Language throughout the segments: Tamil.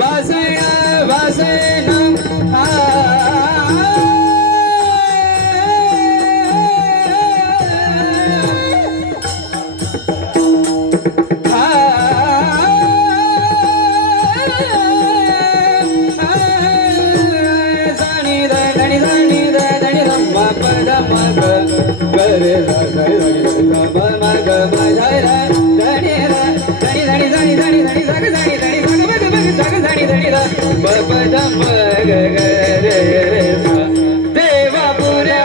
வசன வசனம் Hare Hare Rama Rama Jai Rama देवा पुऱ्या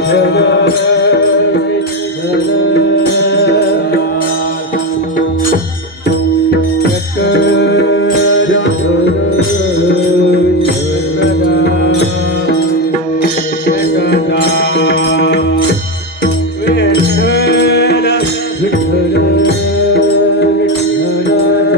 Thank you.